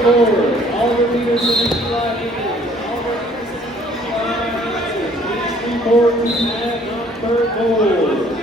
score. All the leaders in the Eli Higgins. All the leaders in the Eli Higgins. Please report to net number 4.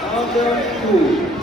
Number 2.